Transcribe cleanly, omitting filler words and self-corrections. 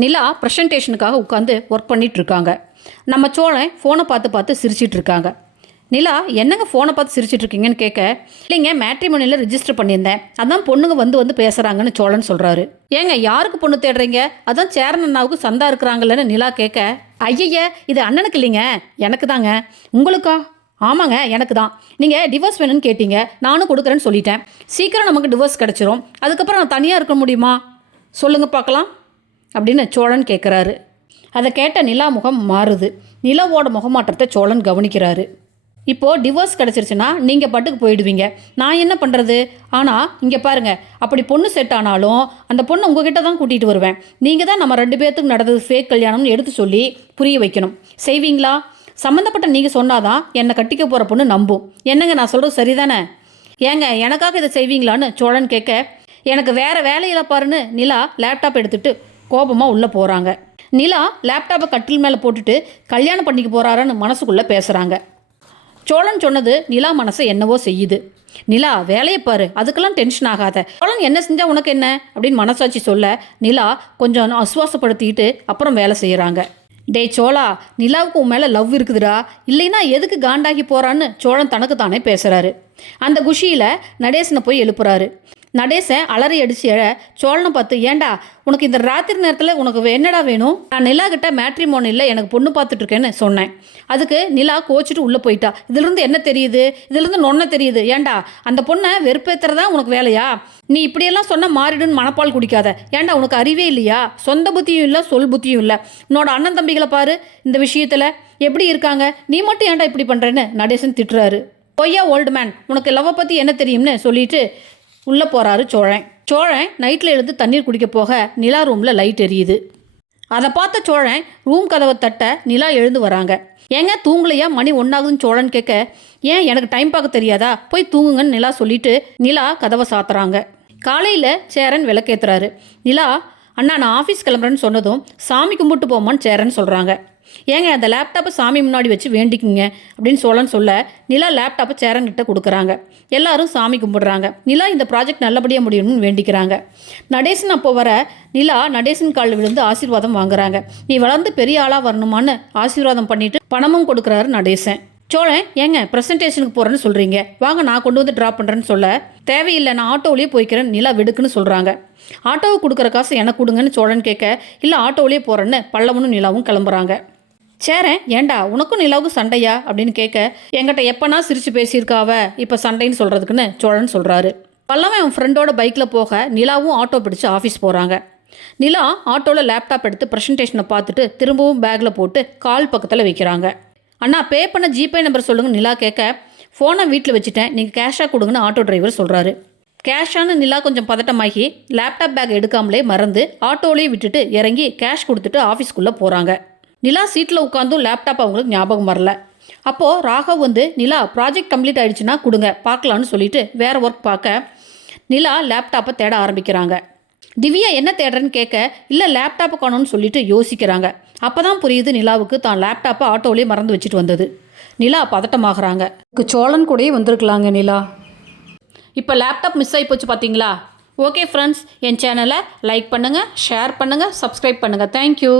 நிலா ப்ரெசன்டேஷனுக்காக உட்காந்து ஒர்க் பண்ணிகிட்ருக்காங்க. நம்ம சோழன் ஃபோனை பார்த்து பார்த்து சிரிச்சிட்டு இருக்காங்க. நிலா என்னங்க ஃபோனை பார்த்து சிரிச்சிட்டு இருக்கீங்கன்னு கேட்க, இல்லைங்க மேட்ரிமோனியில் ரிஜிஸ்டர் பண்ணியிருந்தேன், அதான் பொண்ணுங்க வந்து பேசுகிறாங்கன்னு சோழன் சொல்கிறாரு. ஏங்க யாருக்கு பொண்ணு தேடுறீங்க? அதான் சேரன் அண்ணாவுக்கு சந்தா இருக்கிறாங்கல்லன்னு நிலா கேட்க, ஐயய்ய இது அண்ணனுக்கு இல்லைங்க, எனக்கு தாங்க. உங்களுக்கா? ஆமாங்க எனக்கு தான். நீங்கள் டிவோர்ஸ் வேணும்னு கேட்டீங்க, நானும் கொடுக்குறேன்னு சொல்லிட்டேன். சீக்கிரம் நமக்கு டிவோர்ஸ் கிடச்சிரும். அதுக்கப்புறம் நான் தனியாக இருக்க முடியுமா? சொல்லுங்கள் பார்க்கலாம் அப்படின்னு சோழன் கேட்குறாரு. அதை கேட்ட நிலா முகம் மாறுது. நிலாவோட முகமாற்றத்தை சோழன் கவனிக்கிறாரு. இப்போது டிவோர்ஸ் கிடச்சிருச்சுன்னா நீங்கள் பாட்டுக்கு போயிடுவீங்க, நான் என்ன பண்ணுறது? ஆனால் இங்கே பாருங்கள், அப்படி பொண்ணு செட் ஆனாலும் அந்த பொண்ணை உங்ககிட்ட தான் கூட்டிகிட்டு வருவேன். நீங்கள் தான் நம்ம 2 பேர்த்துக்கு நடந்தது ஃபேக் கல்யாணம்னு எடுத்து சொல்லி புரிய வைக்கணும். செய்வீங்களா? சம்மந்தப்பட்ட நீங்கள் சொன்னாதான் என்னை கட்டிக்க போகிற பொண்ணு நம்பும். என்னங்க நான் சொல்கிறது சரிதானே? ஏங்க எனக்காக இதை செய்வீங்களான்னு சோழன் கேட்க, எனக்கு வேறு வேலையில் பாருன்னு நிலா லேப்டாப் எடுத்துகிட்டு கோபமாக உள்ளே போகிறாங்க. நிலா லேப்டாப்பை கட்டில் மேலே போட்டுட்டு கல்யாணம் பண்ணிக்க போகிறாரான்னு மனசுக்குள்ளே பேசுகிறாங்க. சோழன் சொன்னது நிலா மனசை என்னவோ செய்யுது. நிலா வேலையை பாரு, அதுக்கெல்லாம் டென்ஷன் ஆகாத. சோழன் என்ன செஞ்சால் உனக்கு என்ன அப்படின்னு மனசாட்சி சொல்ல நிலா கொஞ்சம் ஆசுவாசப்படுத்திக்கிட்டு அப்புறம் வேலை செய்கிறாங்க. டே சோழா, நிலாவுக்கு உன் மேலே லவ் இருக்குதுடா, இல்லைன்னா எதுக்கு காண்டாகி போகிறான்னு சோழன் தனக்கு தானே பேசுகிறாரு. அந்த குஷியில் நடேசனை போய் எழுப்புறாரு. நடேசன் அலறி அடிச்சு எழ சோழனை பார்த்து, ஏண்டா உனக்கு இந்த ராத்திரி நேரத்தில் உனக்கு என்னடா வேணும்? நான் நிலா கிட்ட மேட்ரிமோனியில் எனக்கு பொண்ணு பார்த்துட்ருக்கேன்னு சொன்னேன். அதுக்கு நிலா கோச்சிட்டு உள்ளே போயிட்டா. இதிலிருந்து என்ன தெரியுது? இதிலிருந்து நொன்ன தெரியுது. ஏண்டா அந்த பொண்ணை வெறுப்பேற்றுறதா உனக்கு வேலையா? நீ இப்படியெல்லாம் சொன்னால் மாறிடுன்னு மனப்பால் குடிக்காத. ஏண்டா உனக்கு அறிவே இல்லையா? சொந்த புத்தியும் இல்லை, சொல் புத்தியும் இல்லை. உன்னோட அண்ணன் தம்பிகளை பாரு, இந்த விஷயத்தில் எப்படி இருக்காங்க, நீ மட்டும் ஏண்டா இப்படி பண்ணுறேன்னு நடேசன் திட்டுறாரு. பொய்யா ஓல்டு மேன், உனக்கு லவ்வை பற்றி என்ன தெரியும்னு சொல்லிட்டு உள்ளே போகிறாரு சோழன். சோழன் நைட்டில் எழுந்து தண்ணீர் குடிக்க போக நிலா ரூமில் லைட் எரியுது. அதை பார்த்த சோழன் ரூம் கதவை தட்ட நிலா எழுந்து வராங்க. ஏங்க தூங்கலையா? மணி 1 ஆகுதுன்னு சோழன் கேட்க, ஏன் எனக்கு டைம் பார்க்க தெரியாதா? போய் தூங்குங்கன்னு நிலா சொல்லிட்டு நிலா கதவை சாத்துறாங்க. காலையில் சேரன் விளக்கேற்றுறாரு. நிலா, அண்ணா நான் ஆஃபீஸ் கிளம்புறேன்னு சொன்னதும் சாமி கும்பிட்டு போமான்னு சேரன் சொல்கிறாங்க. ஏங்க அந்த லேப்டாப்பை சாமி முன்னாடி வச்சு வேண்டிக்குங்க அப்படின்னு சோழன் சொல்ல நிலா லேப்டாப்பை சேரன்கிட்ட கொடுக்குறாங்க. எல்லாரும் சாமி கும்பிடுறாங்க. நிலா இந்த ப்ராஜெக்ட் நல்லபடியாக முடியணும்னு வேண்டிக்கிறாங்க. நடேசன் அப்போ வர நிலா நடேசன் காலில் விழுந்து ஆசீர்வாதம் வாங்குறாங்க. நீ வளர்ந்து பெரிய ஆளாக வரணுமான்னு ஆசீர்வாதம் பண்ணிட்டு பணமும் கொடுக்குறாரு நடேசன். சோழன், ஏங்க ப்ரெசன்டேஷனுக்கு போகிறேன்னு சொல்கிறீங்க, வாங்க நான் கொண்டு வந்து ட்ராப் பண்ணுறேன்னு சொல்ல, தேவையில்லை நான் ஆட்டோவிலேயே போய்க்கிறேன் நிலா விடுக்குன்னு சொல்கிறாங்க. ஆட்டோவுக்கு கொடுக்குற காசு எனக்கு கொடுங்கன்னு சோழன் கேட்க, இல்லை ஆட்டோவிலேயே போகிறேன்னு பல்லவனும் நிலாவும் கிளம்புறாங்க. சேரன், ஏண்டா உனக்கும் நிலாவுக்கும் சண்டையா அப்படின்னு கேட்க, என்கிட்ட எப்போனா சிரித்து பேசியிருக்காவ, இப்போ சண்டைன்னு சொல்கிறதுக்குன்னு சோழன் சொல்கிறாரு. பல்லவன் அவன் ஃப்ரெண்டோட பைக்கில் போக நிலாவும் ஆட்டோ பிடிச்சி ஆஃபீஸ் போகிறாங்க. நிலா ஆட்டோவில் லேப்டாப் எடுத்து ப்ரெசன்டேஷனை பார்த்துட்டு திரும்பவும் பேக்கில் போட்டு கால் பக்கத்தில் வைக்கிறாங்க. அண்ணா பே பண்ண ஜிபே நம்பர் சொல்லுங்கள் நிலா கேட்க, ஃபோனை வீட்டில் வச்சுட்டேன், நீங்கள் கேஷாக கொடுங்கன்னு ஆட்டோ டிரைவர் சொல்கிறாரு. கேஷானு நிலா கொஞ்சம் பதட்டமாகி லேப்டாப் பேக் எடுக்காமலே மறந்து ஆட்டோலேயே விட்டுட்டு இறங்கி கேஷ் கொடுத்துட்டு ஆஃபீஸ்க்குள்ளே போகிறாங்க. நிலா சீட்டில் உட்காந்தும் லேப்டாப் அவங்களுக்கு ஞாபகம் வரல. அப்போது ராகவ் வந்து, நிலா ப்ராஜெக்ட் கம்ப்ளீட் ஆகிடுச்சுன்னா கொடுங்க பார்க்கலான்னு சொல்லிட்டு வேறு ஒர்க் பார்க்க நிலா லேப்டாப்பை தேட ஆரம்பிக்கிறாங்க. திவ்யா என்ன தேடுறேன்னு கேட்க, இல்லை லேப்டாப்பை காணோன்னு சொல்லிட்டு யோசிக்கிறாங்க. அப்போ தான் புரியுது நிலாவுக்கு தான் லேப்டாப்பை ஆட்டோவிலே மறந்து வச்சுட்டு வந்தது. நிலா பதட்டமாகறாங்க. சோழன் கூடயே வந்திருக்கலாங்க நிலா, இப்போ லேப்டாப் மிஸ் ஆகி போச்சு பார்த்தீங்களா? ஓகே ஃப்ரெண்ட்ஸ், என் சேனலை லைக் பண்ணுங்கள், ஷேர் பண்ணுங்கள், சப்ஸ்கிரைப் பண்ணுங்கள். தேங்க்யூ.